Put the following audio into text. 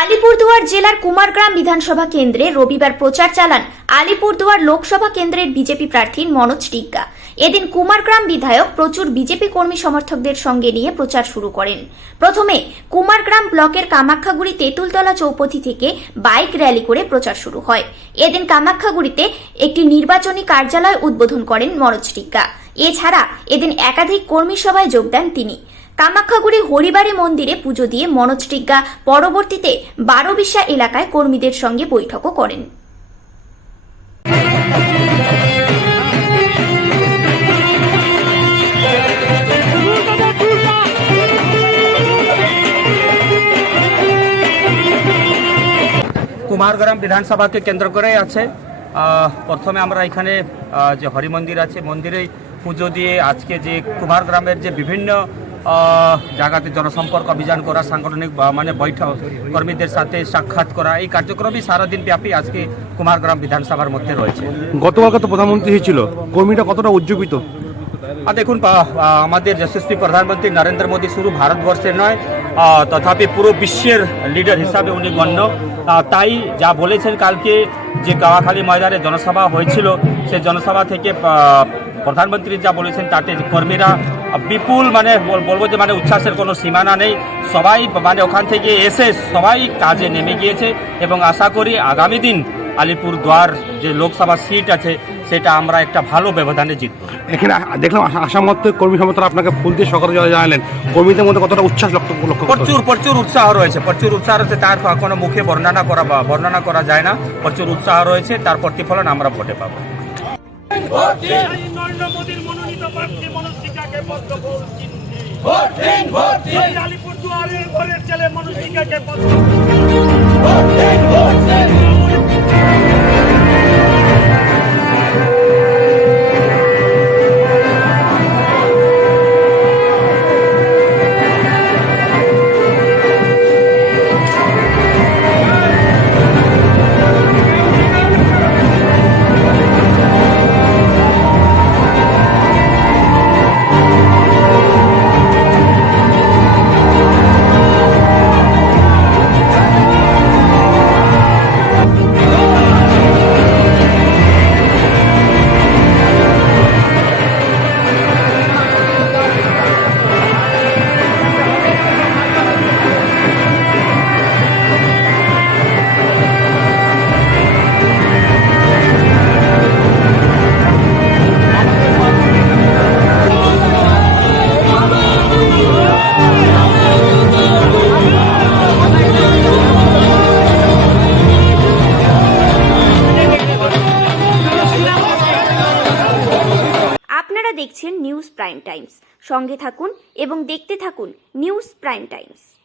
আলিপুরদুয়ার জেলার কুমারগ্রাম বিধানসভা কেন্দ্রে রবিবার প্রচার চালান আলিপুরদুয়ার লোকসভা কেন্দ্রের বিজেপি প্রার্থী মনোজ টিগ্গা। এদিন কুমারগ্রাম বিধায়ক প্রচুর বিজেপি কর্মী সমর্থকদের সঙ্গে নিয়ে প্রচার শুরু করেন। প্রথমে কুমারগ্রাম ব্লকের কামাখ্যাগুড়ি তেঁতুলতলা চৌপথি থেকে বাইক র্যালি করে প্রচার শুরু হয়। এদিন কামাখ্যাগুড়িতে একটি নির্বাচনী কার্যালয় উদ্বোধন করেন মনোজ টিগ্গা। এছাড়া এদিন একাধিক কর্মী সভায় যোগ দেন তিনি। কামাখ্যাগুড়ি হরিবাড়ি মন্দিরে পুজো দিয়ে মনোজ টিগ্গা পরবর্তীতে বারোবিশা এলাকায় কর্মীদের সঙ্গে বৈঠকও করেন। কুমারগ্রাম বিধানসভাকে কেন্দ্র করে আছে। প্রথমে আমরা এখানে যে হরি মন্দির আছে মন্দিরে পুজো দিয়ে আজকে যে কুমারগ্রামের যে বিভিন্ন জায়গাতে জনসম্পর্ক অভিযান করা, সাংগঠনিক মানে বৈঠক, কর্মীদের সাথে সাক্ষাৎ করা, এই কার্যক্রমই সারাদিন ব্যাপী আজকে কুমারগ্রাম বিধানসভার মধ্যে রয়েছে। গতকালকে তো প্রধানমন্ত্রী হয়েছিল, কর্মীরা কতটা উজ্জীবিত? দেখুন, আমাদের যশস্বী প্রধানমন্ত্রী নরেন্দ্র মোদী শুধু ভারতবর্ষের নয় তথাপি পুরো বিশ্বের লিডার হিসাবে উনি গণ্য। তাই যা বলেছেন কালকে যে গাওয়াখালী ময়দানে জনসভা হয়েছিল, সেই জনসভা থেকে প্রধানমন্ত্রী যা বলেছেন তাতে কর্মীরা বিপুল মানে বলবো যে মানে উচ্ছ্বাসের কোনো সীমানা নেই। সবাই মানে ওখান থেকে এসে সবাই কাজে নেমে গিয়েছে এবং আশা করি আগামী দিন আলিপুরদুয়ার যে লোকসভা সিট আছে সেটা আমরা একটা ভালো ব্যবধানে জিতব। এখানে দেখলাম আসাম কর্মী সমর্থন আপনাকে ফুল দিয়ে সকালে জানালেন, কর্মীদের মধ্যে কতটা উচ্ছ্বাস লক্ষ্য? প্রচুর উৎসাহ রয়েছে, তার কোনো মুখে বর্ণনা করা যায় না। প্রচুর উৎসাহ রয়েছে, তার প্রতিফলন আমরা ভোটে পাবো। নরেন্দ্র মোদীর মনোনীত প্রার্থী মনোজ টিগ্গাকে আলিপুরদুয়ারের ঘরের ছেলে মনোজ টিগ্গাকে দেখছেন নিউজ প্রাইম টাইমস। সঙ্গে থাকুন এবং দেখতে থাকুন নিউজ প্রাইম টাইমস।